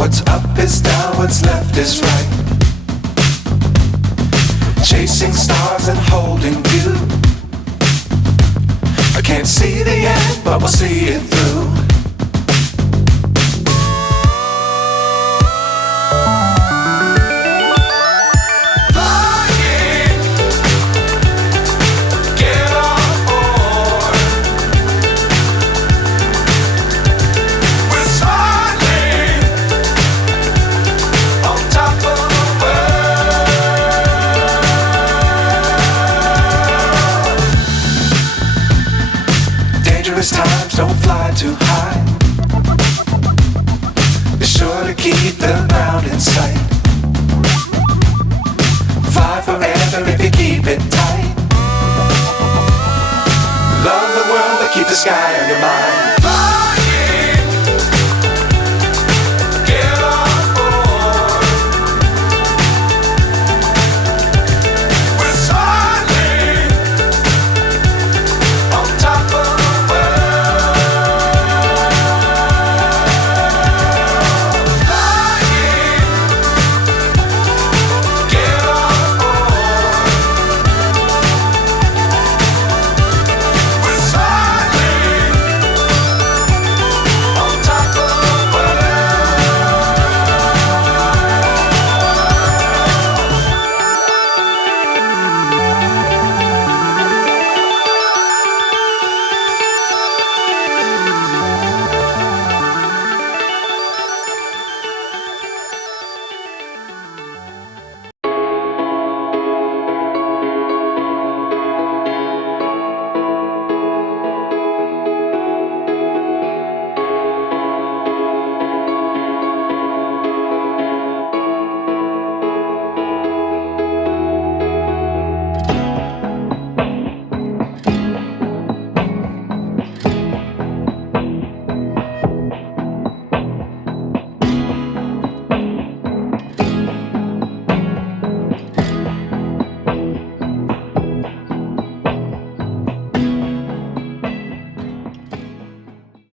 What's up is down, what's left is right. Chasing stars and holding you. I can't see the end, but we'll see it through. Dangerous times, don't fly too high. Be sure to keep the ground in sight. Fly forever if you keep it tight. Love the world, but keep the sky on your mind.